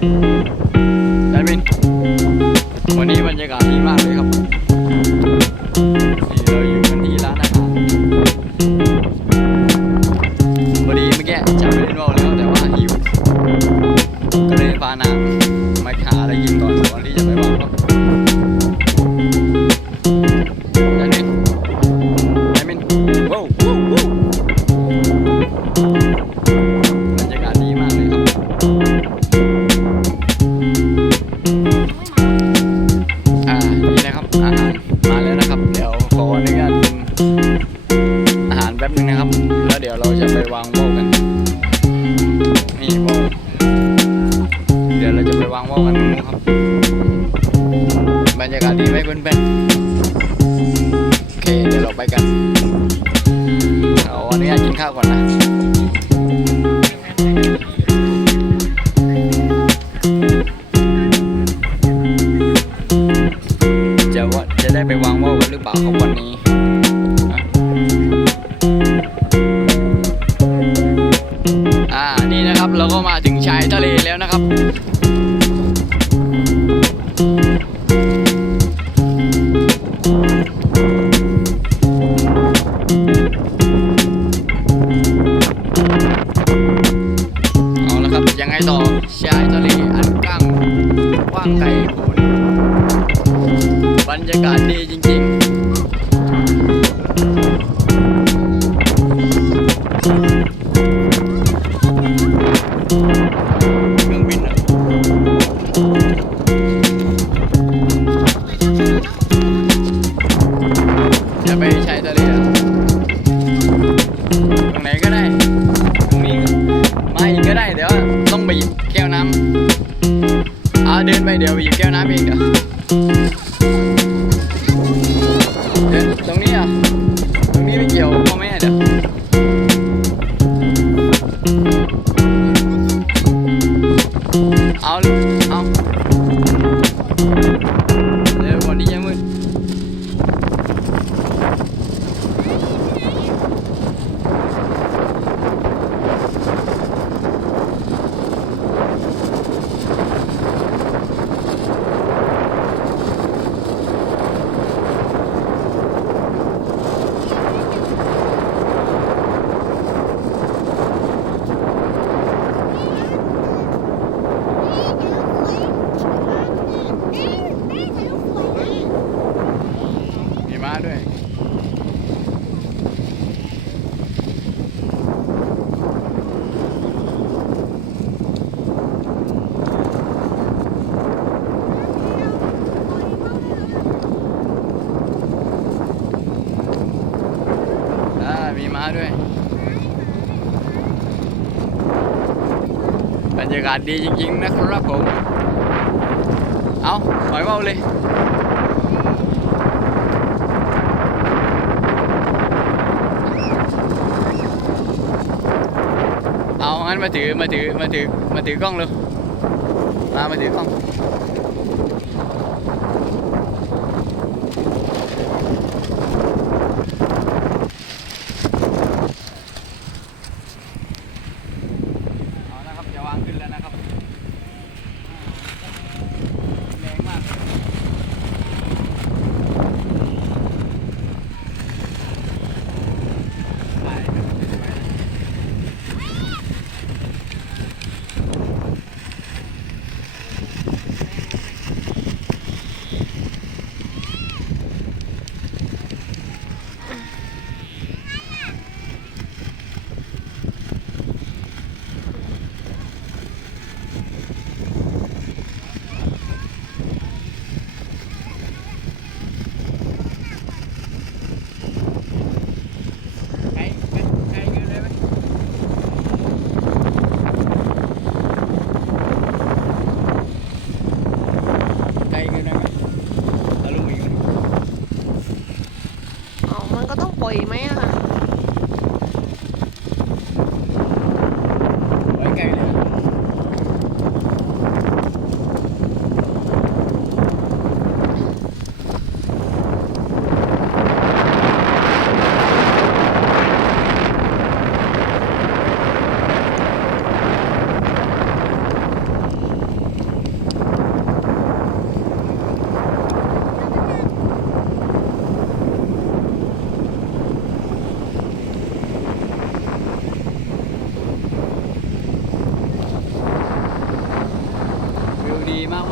แอดมิน วันนี้บรรยากาศดีมากเลยครับ นะครับ แล้วเดี๋ยวเราจะไปวางโบกัน นี่โบเดี๋ยวเราจะไปวางโบกันนะครับ บรรยากาศดีไหมเพื่อนๆโอเค เดี๋ยวเราไปกันเอาอันนี้กินข้าวก่อนนะ เอาละครับ ยังไงต่อชายทะเลอันกว้างกว้างไกลโนบรรยากาศดี Mm-hmm. ด้วย บรรยากาศดีจริง ๆ นะครับผม เอาปล่อยเบาเลย เอางั้นมาถือมาถือมาถือมาถือกล้องเลยมามาถือกล้อง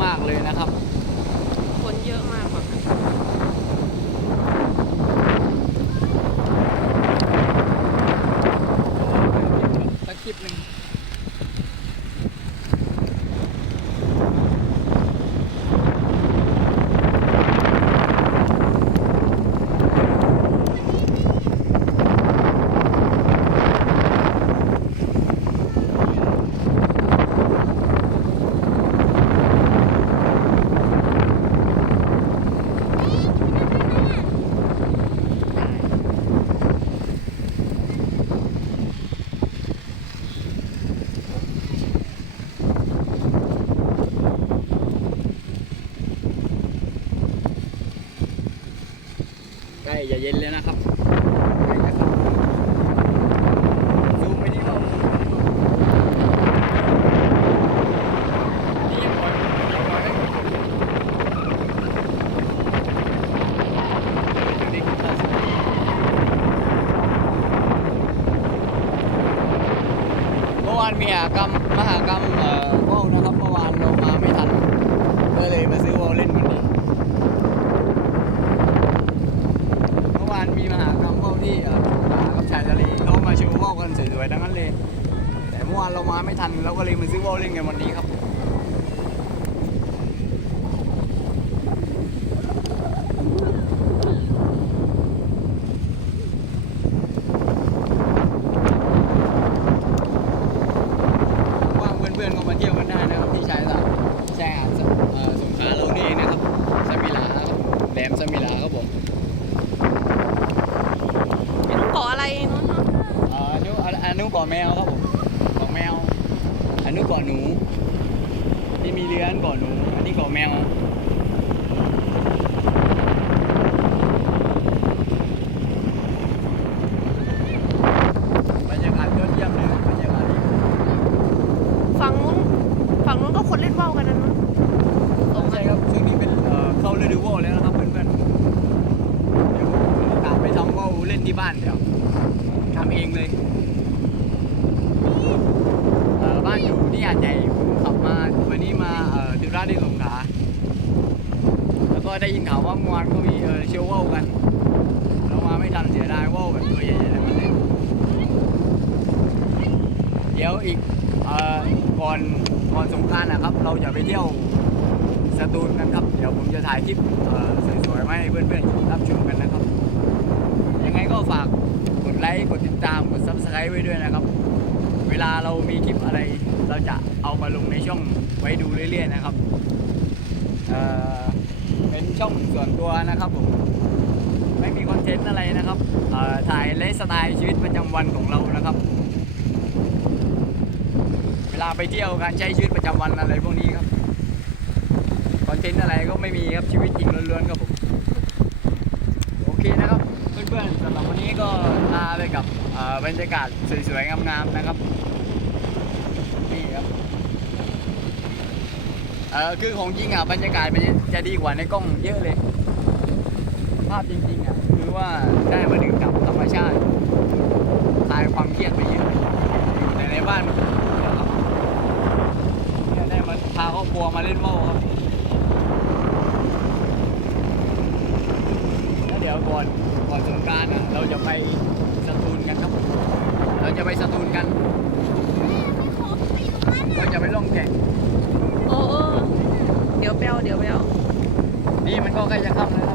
มาก ๆ เลยนะครับ คนเยอะมากค่ะ สักคลิปหนึ่งใกล้จะเย็นเลยนะครับใกล้จะเข้าซูมไปที่ว่านี่ยังปล่อยยังปล่อยให้คนดูดิล่าสุดเมื่อวานมีมหากรรมมหากรรมเอ่อว่าวนะครับเมื่อวานเรามาไม่ทันก็เลยมาซื้อว่าวเล่นวันนี้ เมื่อวานมีมหากรรมว่าวที่เอ่อสงขลากับชายทะเลเขามาโชว์ว่าวกันสวยๆทั้งนั้นเลย แต่เมื่อวานเรามาไม่ทัน เราก็เลยมาซื้อว่าวเล่นกันวันนี้ครับว่างเพื่อนๆก็มาเที่ยวกันได้นะครับที่ชายหาดชายหาดสเอ่อสงขลาเรานี่เองนะครับสมิลาครับแหลมสมิลาครับผมไม่ต้องขออะไรนู้นเนอะเอ่ออนุอันอนุก่อแมวครับผมก่อแมวอนุก่อหนู ที่มี เรือนก่อหนู อันนี้ก่อแมว บรรยากาศยอดเยี่ยมเลยนะบรรยากาศดีฝั่งนู้นฝั่งนู้นก็คนเล่นว่าวกันนะนู้นใช่ครับช่วงนี้เป็นเอ่อเข้าฤดูว่าวแล้วนะครับเพื่อนๆเดี๋ยวโอกาสไปทำว่าวเล่นที่บ้านเดี๋ยวทำเองเลยเอ่อบ้านอยู่ที่หาดใหญ่ผมขับมาวันนี้มาเอ่อติราที่สงขลาแล้วก็ ได้ยินข่าวว่าเมื่อวานก็มีเออเชียวว่าวกัน เรามาไม่ทันเสียดายว่าวแบบตัวใหญ่ๆเลยมันเลยเดี๋ยวอีกเอ่อก่อนก่อนสงกรานต์นะครับ เราจะไปเที่ยวสตูลกันครับ เดี๋ยวผมจะถ่ายคลิปสวยๆมาให้เพื่อนๆรับชมกันนะครับ ยังไงก็ฝากกดไลค์กดติดตามกด subscribe ไว้ด้วยนะครับ เวลาเรามีคลิปอะไร เราจะเอามาลงในช่องไว้ดูเรื่อยๆนะครับ เอ่อ ช่องส่วนตัวนะครับผมไม่มีคอนเทนต์อะไรนะครับถ่ายไลฟ์สไตล์ชีวิตประจำวันของเรานะครับ เวลาไปเที่ยวการใช้ชีวิตประจำวันอะไรพวกนี้ครับคอนเทนต์อะไรก็ไม่มีครับชีวิตจริงล้วนๆครับผมโอเคนะครับ เพื่อนๆสำหรับวันนี้ก็ลาไปกับบรรยากาศสวยๆงามๆนะครับนี่ครับ เอ่อคือของจริงอะบรรยากาศมันจะดีกว่าในกล้องเยอะเลย ภาพจริงๆอะคือว่าได้มาดื่มกับธรรมชาติคลายความเครียดไปเยอะอยู่แต่ในบ้านเดี๋ยวครับเนี่ยได้มาพาครอบครัวมาเล่นโม่ครับแล้วเดี๋ยวก่อนก่อนสงกรารอะเราจะไปสตูลกันครับเราจะไปสตูลกันเราจะไปล่องแก่ง โอ้เออเดี๋ยวไปเอาเดี๋ยวไปเอา นี่มันก็ใกล้จะค่ำแล้ว